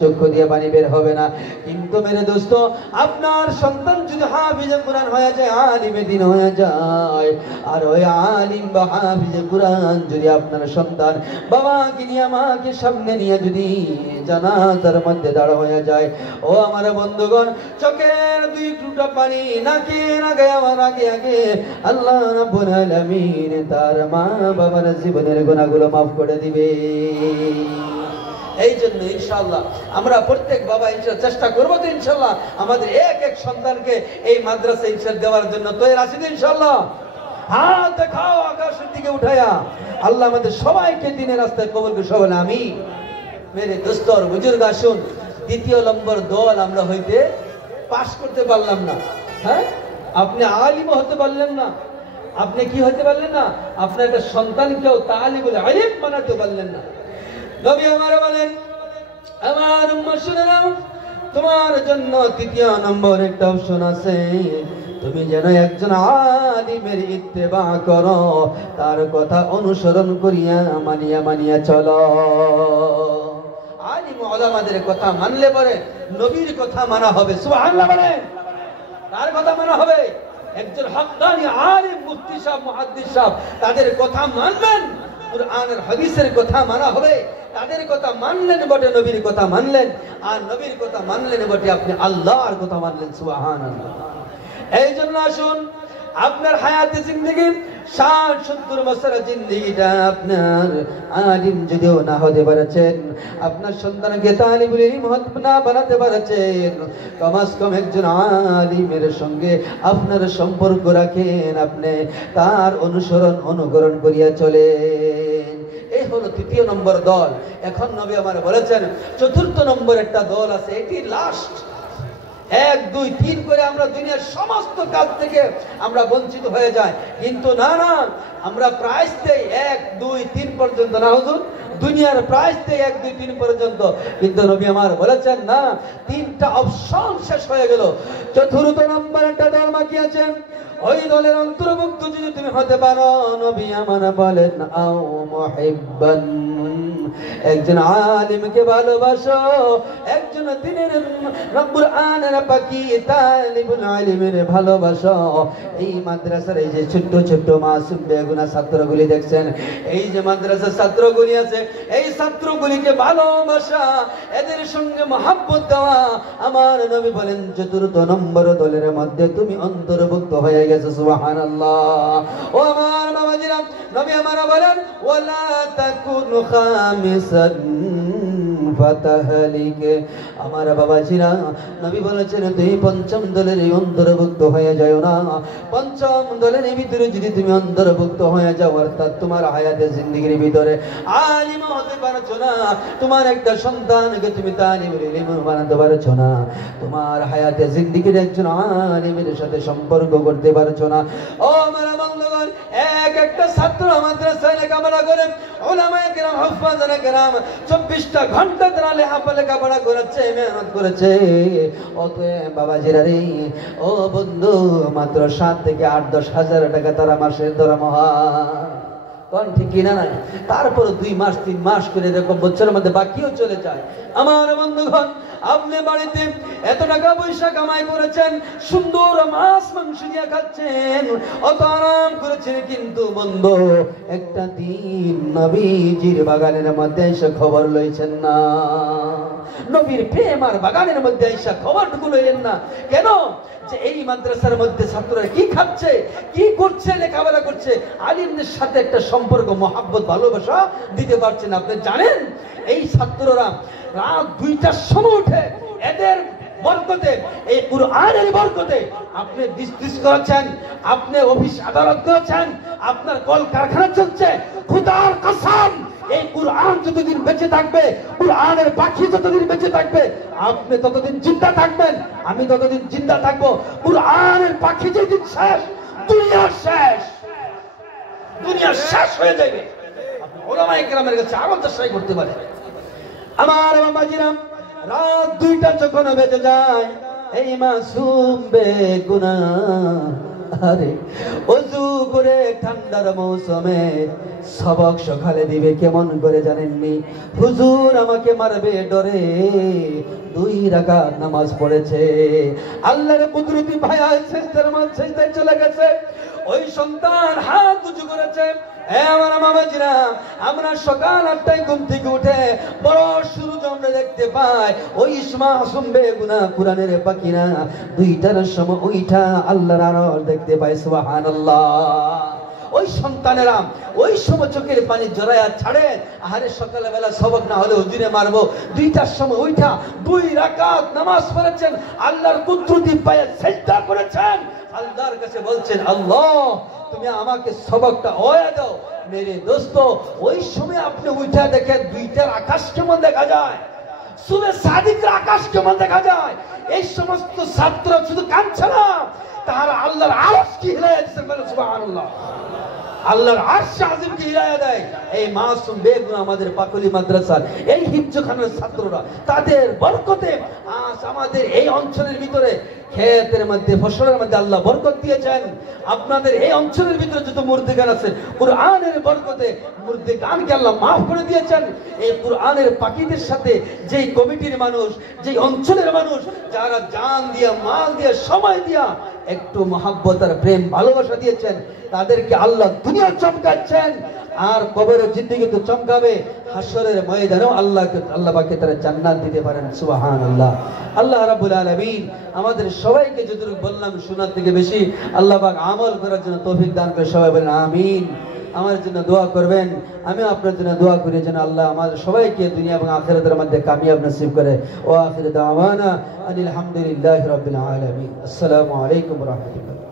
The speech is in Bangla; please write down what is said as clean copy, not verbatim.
চক্ষু দিয়ে পানি বের হবে না। কিন্তু মেরে দোস্ত, আপনার সন্তান যদি হাফিজে কুরআন হয়ে যায়, আলিমে দ্বীন হয়ে যায়, আর ওই আলিম বা হাফিজে কুরআন যদি আপনার সন্তান বাবাকে নিয়ে মাকে সামনে নিয়ে যদি জানাজার মধ্যে দাঁড়া হয়ে যায়, ও আমার বন্ধুগণ, চোখের দুই টুকরা পানি নাকে নাগে আমার আগে আগে আল্লাহ রাব্বুল আলামিন তার মা বাবার জীবনের গুনাহগুলো মাফ করে দিবে। এই জন্য ইনশাআল্লাহ আমরা প্রত্যেক বাবা ইনশাআল্লাহ চেষ্টা করবো তো ইনশাআল্লাহ আমাদের এক এক সন্তানকে এই মাদ্রাসা ইনশাআল্লাহ দেওয়ার জন্য তৈরি আছি তো ইনশাআল্লাহ। হাত দেখাও আকাশের দিকে উঠায়া, আল্লাহ আমাদের সবাইকে দ্বীনের রাস্তায় কবুল করে সবাই আমিন। মেরে দোস্তর বুজুর্গ, আসুন, দ্বিতীয় নম্বর দল আমরা হইতে পাস করতে পারলাম না। হ্যাঁ, আপনি আলিম হতে পারলেন না, আপনি কি হতে পারলেন না, আপনার একটা সন্তানকেও তালিবুল ইলম বানাতে পারলেন না। নবী আমার বলেন, আমার উম্মত শুনে নাও, তোমার জন্য তৃতীয় নম্বর একটা অপশন আছে, তুমি যেন একজন আলিমের ইত্তেবা করো, তার কথা অনুসরণ করিয়া মানিয়া মানিয়া চলো। আলিম ওলামাদের কথা মানলে পরে নবীর কথা মানা হবে, সুবহানাল্লাহ বলেন, তার কথা মানা হবে। একজন হক্কানি আলিম, মুফতি সাহেব, মুহাদ্দিস সাহেব, তাদের কথা মানবেন, কুরআনের হাদিসের কথা মানা হবে। তাদের কথা মানলেন বটে, নবীর কথা মানলেন, আর নবীর কথা মানলেন বটে আপনি আল্লাহর কথা মানলেন, সুবহানাল্লাহ। এই জন্য আসুন, আপনার হায়াতে জিন্দেগির ৬০-৭০ বছরের জিন্দেগিটা আপনার আলিম যদিও না হতে পারছেন, আপনার সন্তানকে তালিবুল ইলম না বানাতে পারছেন, কমাস কম একজন আলিমের সঙ্গে আপনার সম্পর্ক রাখেন, আপনি তার অনুকরণ করিয়া চলেন। এই হলো তৃতীয় নম্বর দল। এখন নবী আমার বলেছেন চতুর্থ নম্বর একটা দল আছে, এটি লাস্ট। ১, ২, ৩ করে আমরা দুনিয়ার সমস্ত কাজ থেকে আমরা বঞ্চিত হয়ে যাই, কিন্তু না না, আমরা প্রাইজ দেই ১, ২, ৩ পর্যন্ত, না হুজুর, দুনিয়ার প্রাইজ দেই ১, ২, ৩ পর্যন্ত। কিন্তু নবী আমার বলেছেন না, ৩টা অপশন শেষ হয়ে গেল, চতুর্থ নম্বর একটা দল বাকি আছে, ওই দলের অন্তর্ভুক্ত যদি তুমি হতে পারো, নবী আমার বলেন, আও মুহিব্বান, একজন আলিমকে ভালোবাসো, একজন দ্বীনের কুরআনের পাখি তালিবুল ইলমের ভালোবাসো। এই মাদ্রাসার এই যে ছোট্ট ছোট্ট মাসুম বেগুনা ছাত্রগুলি দেখছেন, এই যে মাদ্রাসার ছাত্রগুলি আছে, এই ছাত্রগুলিকে ভালোবাসা, এদের সঙ্গে মহব্বত দেওয়া, আমার নবী বলেন চতুর্থ নম্বর দলের মধ্যে তুমি অন্তর্ভুক্ত হয়ে গেছো, সুবহানাল্লাহ। ও আমার বাবাজিরা, নবী আমার বলেন, ওয়ালা তাকুনু খামিসান ফাতাহলিকে, আমার বাবাজিরা, নবী বলেছেন তুমি পঞ্চম দলের অন্তর্ভুক্ত হয়ে যাও না। পঞ্চম দলের ভিতরে যদি তুমি অন্তর্ভুক্ত হয়ে যাও, অর্থাৎ তোমার হায়াতের জিন্দেগির ভিতরে আলিম হতে পারছো না, তোমার একটা সন্তানকে তুমি তালিবুল ইলম বানাতে পারছো না, তোমার হায়াতের জিন্দেগির একজন আলিমের সাথে সম্পর্ক করতে পারছো না, ও আমার বন্ধুগণ, একটা ছাত্র মাদ্রাসায় লেখাপড়া করে, উলামায়ে কেরাম, হুফাজে কেরাম ২৪টা ঘন্টা তারা লেখাপড়া করেছে, মেহনত করেছে, অতএব বাবাজিরা রে, ও বন্ধু, মাত্র ৭ থেকে ৮-১০ হাজার টাকা তারা মাসের দরমহা, কোন ঠিক কিনা না? তারপর ২ মাস ৩ মাস করে এরকম বছরের মধ্যে বাকিও চলে যায়। আমার বন্ধুগণ, আপনি বাড়িতে এত টাকা পয়সা কামাই করেছেন, সুন্দর মাছ মাংস দিয়ে খাচ্ছেন, অত আরাম করেছেন, কিন্তু বন্ধু একটা দিন নবীজির বাগানের মধ্যে এসে খবর লইছেন না, নবীর প্রেম আর বাগানের মধ্যে এসে খবরটুকু লইলেন না। কেন? যে এই মাদ্রাসার মধ্যে ছাত্ররা কি খাচ্ছে, কি করছে, লেখাপড়া করছে, আলিমদের সাথে একটা সম্পর্ক, মহাব্বত, ভালোবাসা দিতে পারছেন। আপনি জানেন এই ছাত্ররা রাত ২টার সময় উঠে, এদের বরকতে, এই কুরআনের বরকতে আপনি বিজনেস করেছেন, আপনি অফিস আদালত করেছেন, আপনার কল কারখানা চলছে, খোদার কসম, এই কুরআন যতদিন বেঁচে থাকবে, কুরআনের পাখি যতদিন বেঁচে থাকবে, আপনি ততদিন জিন্দা থাকবেন, আমি ততদিন জিন্দা থাকবো। কুরআনের পাখি যেদিন শেষ, দুনিয়া শেষ, দুনিয়া শেষ হয়ে যাবে। আপনি উলামায়ে কেরামের কাছে আরো চেষ্টা করতে পারেন। আমার বাবাজিরা, রাত ২টা যখন বেজে যায়, এই মাসুম বেগুনা আরে ওযু করে ঠান্ডার মৌসুমে সবক সকালে দিবে কেমন করে জানেননি? হুজুর আমাকে মারবে ডরে 2 রাকাত নামাজ পড়েছে। আল্লাহর কুদরতি ভাইয়া সিস্টার মান সিজদায় চলে গেছে। ওই সন্তান হাত উঁচু করেছে। আমার মামাজিরা, আমরা সকাল 8টায় ঘুম থেকে উঠে বড় সূর্য আমরা দেখতে পাই। ওই মাসুম বেগুনাহ কুরআনের পাখিরা 2টার সময় ওইটা আল্লাহর আরশ দেখতে পায়। সুবহানাল্লাহ। ওই সন্তানেরা ওই সময় চোখের পানি জড়ায়া ছাড়ে, আহারে সকালে বেলা সবক না হলে হুজুরে মারবো। 2টার সময় ওইটা 2 রাকাত নামাজ পড়েছেন, আল্লাহর কুদরতি পায়ে সিজদা করেছেন, আল্লাহর কাছে বলছেন, আল্লাহ তুমি আমাকে সবকটা ওয়া দাও। মেরে দোস্ত, ওই সময় আপনি উঠা দেখেন 2টার আকাশ কেমন দেখা যায়, সুবে সাদিকের আকাশ কেমন দেখা যায়। এই সমস্ত ছাত্র শুধু কাঁদছে না, তারা আল্লাহর আরশ কি হিলায়া দিয়েছে, সুবহানাল্লাহ। আল্লাহর আরশ আজিম কি হিলায়া দেয়। এই মাসুম বেগুনাহ আমাদের পাকুলি মাদ্রাসার এই হিফজখানার ছাত্ররা, তাদের বরকতে আজ আমাদের এই অঞ্চলের ভিতরে ক্ষেতের মধ্যে ফসলের মধ্যে আল্লাহ বরকত দিয়েছেন। আপনাদের এই অঞ্চলের ভিতরে যত মুর্দিগান আছে, কুরআনের বরকতে মুর্দিগানকে আল্লাহ মাফ করে দিয়েছেন। এই কুরআনের পাখিদের সাথে যেই কমিটির মানুষ, যেই অঞ্চলের মানুষ, যারা জান দিয়া, মাল দিয়া, সময় দিয়া একটু মহব্বত আর প্রেম ভালোবাসা দিয়েছেন, তাদেরকে আল্লাহ দুনিয়া চমকাচ্ছেন, আর কবরের জিন্দেগি তো চমকাবে, হাসরের ময়দানেও আল্লাহ পাকে তারা জান্নাত দিতে পারেন। সুবহানাল্লাহ। আল্লাহ রাব্বুল আলামিন আমাদের সবাইকে যতটুকু বললাম শোনার থেকে বেশি আল্লাহ পাক আমল করার জন্য তৌফিক দান করে। সবাই বলেন আমিন। আমার জন্য দোয়া করবেন, আমি আপনার জন্য দোয়া করি যেন আল্লাহ আমাদের সবাইকে দুনিয়া এবং আখিরাতের মধ্যে কামিয়াব নসিব করে। ওয়া আখিরু দাওয়ানা আনিল হামদুলিল্লাহি রাব্বিল আলামিন। আসসালামু আলাইকুম ওয়া রাহমাতুল্লাহ।